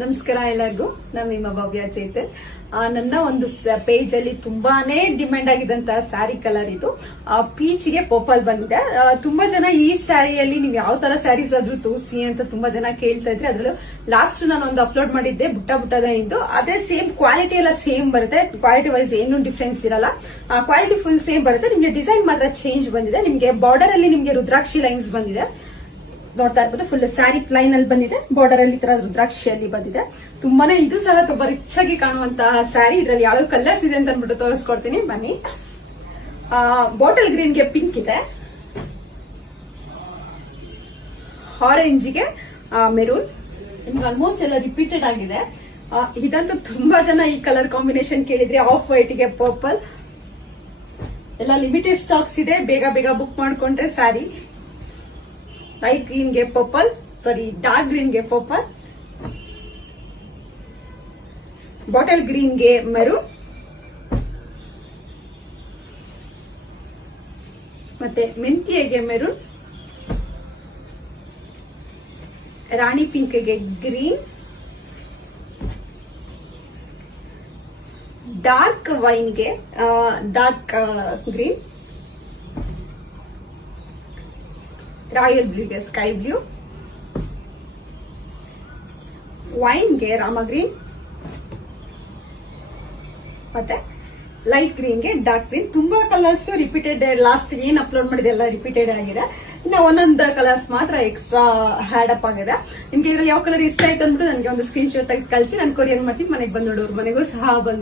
ನಮಸ್ಕಾರ ಎಲ್ಲರಿಗೂ. ನಾನು ನಿಮ್ಮ ಭವ್ಯ ಚೇತನ್. ನನ್ನ ಒಂದು ಪೇಜ್ ಅಲ್ಲಿ ತುಂಬಾನೇ ಡಿಮ್ಯಾಂಡ್ ಆಗಿದ್ದಂತಹ ಸ್ಯಾರಿ ಕಲರ್ ಇದು. ಪೀಚ್ಗೆ ಪರ್ಪಲ್ ಬಂದಿದೆ. ತುಂಬಾ ಜನ ಈ ಸ್ಯಾರಿಯಲ್ಲಿ ನೀವು ಯಾವ ತರ ಸ್ಯಾರೀಸ್ ಆದ್ರೂ ತೋರಿಸಿ ಅಂತ ತುಂಬಾ ಜನ ಕೇಳ್ತಾ ಇದ್ರೆ. ಅದ್ರಲ್ಲೂ ಲಾಸ್ಟ್ ನಾನು ಒಂದು ಅಪ್ಲೋಡ್ ಮಾಡಿದ್ದೆ ಬುಟ್ಟದ ಇದು. ಅದೇ ಸೇಮ್ ಕ್ವಾಲಿಟಿ ಎಲ್ಲ ಸೇಮ್ ಬರುತ್ತೆ. ಕ್ವಾಲಿಟಿ ವೈಸ್ ಏನು ಡಿಫ್ರೆನ್ಸ್ ಇರಲ್ಲ. ಕ್ವಾಲಿಟಿ ಫುಲ್ ಸೇಮ್ ಬರುತ್ತೆ. ನಿಮ್ಗೆ ಡಿಸೈನ್ ಮಾತ್ರ ಚೇಂಜ್ ಬಂದಿದೆ. ನಿಮ್ಗೆ ಬಾರ್ಡರ್ ಅಲ್ಲಿ ನಿಮ್ಗೆ ರುದ್ರಾಕ್ಷಿ ಲೈನ್ಸ್ ಬಂದಿದೆ. ನೋಡ್ತಾ ಇರ್ಬೋದು, ಫುಲ್ ಸ್ಯಾರಿ ಪ್ಲೈನ್ ಅಲ್ಲಿ ಬಂದಿದೆ. ಬಾರ್ಡರ್ ಅಲ್ಲಿ ತರ ರುದ್ರಾಕ್ಷಿಯಲ್ಲಿ ಬಂದಿದೆ. ತುಂಬಾನೇ ಇದು ಸಹ ತುಂಬಾ ರಿಚ್ ಆಗಿ ಕಾಣುವಂತಹ ಸ್ಯಾರಿ. ಇದ್ರಲ್ಲಿ ಯಾವ ಕಲರ್ಸ್ ಇದೆ ಅಂತ ಅಂದ್ಬಿಟ್ಟು ತೋರಿಸ್ಕೊಡ್ತೀನಿ ಬನ್ನಿ. ಬಾಟಲ್ ಗ್ರೀನ್ ಗೆ ಪಿಂಕ್ ಇದೆ, ಆರೆಂಜ್ಗೆ ಮೆರೂನ್. ನಿಮ್ಗೆ ಆಲ್ಮೋಸ್ಟ್ ಎಲ್ಲ ರಿಪೀಟೆಡ್ ಆಗಿದೆ. ಇದಂತೂ ತುಂಬಾ ಜನ ಈ ಕಲರ್ ಕಾಂಬಿನೇಷನ್ ಕೇಳಿದ್ರೆ. ಆಫ್ ವೈಟ್ ಗೆ ಪರ್ಪಲ್ ಎಲ್ಲ ಲಿಮಿಟೆಡ್ ಸ್ಟಾಕ್ಸ್ ಇದೆ. ಬೇಗ ಬೇಗ ಬುಕ್ ಮಾಡ್ಕೊಂಡ್ರೆ ಸ್ಯಾರಿ. ಲೈಟ್ ಗ್ರೀನ್ ಗೆ ಪರ್ಪಲ್, ಸಾರಿ ಡಾರ್ಕ್ ಗ್ರೀನ್ ಗೆ ಪರ್ಪಲ್, ಬಾಟಲ್ ಗ್ರೀನ್ ಗೆ ಮೆರೂನ್, ಮತ್ತೆ ಮೆಂತ್ಯಗೆ ಮೆರೂನ್, ರಾಣಿ ಪಿಂಕ್ ಗೆ ಗ್ರೀನ್, ಡಾರ್ಕ್ ವೈನ್ ಗೆ ಡಾರ್ಕ್ ಗ್ರೀನ್, ರಾಯಲ್ ಬ್ಲೂ ಗೆ ಸ್ಕೈ ಬ್ಲೂ, ವೈನ್ ಗೆ ರಾಮ ಗ್ರೀನ್, ಮತ್ತೆ ಲೈಟ್ ಗ್ರೀನ್ ಗೆ ಡಾರ್ಕ್ ಗ್ರೀನ್. ತುಂಬಾ ಕಲರ್ಸ್ ರಿಪೀಟೆಡ್. ಲಾಸ್ಟ್ ಏನ್ ಅಪ್ಲೋಡ್ ಮಾಡಿದೆ ಎಲ್ಲ ರಿಪೀಟೆಡ್ ಆಗಿದೆ. ಇನ್ನು ಒಂದೊಂದು ಕಲರ್ಸ್ ಮಾತ್ರ ಎಕ್ಸ್ಟ್ರಾ ಹ್ಯಾಡ್ ಅಪ್ ಆಗಿದೆ. ನಿಮ್ಗೆ ಇದ್ರಲ್ಲಿ ಯಾವ ಕಲರ್ ಇಷ್ಟ ಆಯ್ತು ಅಂದ್ಬಿಟ್ಟು ನನಗೆ ಒಂದು ಸ್ಕ್ರೀನ್ ಶಾಟ್ ತೆಗೆದು ಕಳಿಸಿ ನಾನು ಕೊರಿಯರ್ ಮಾಡ್ತೀನಿ. ಮನೆಗೆ ಬಂದು ನೋಡೋರು ಮನೆಗೂ ಸಹ ಬಂದು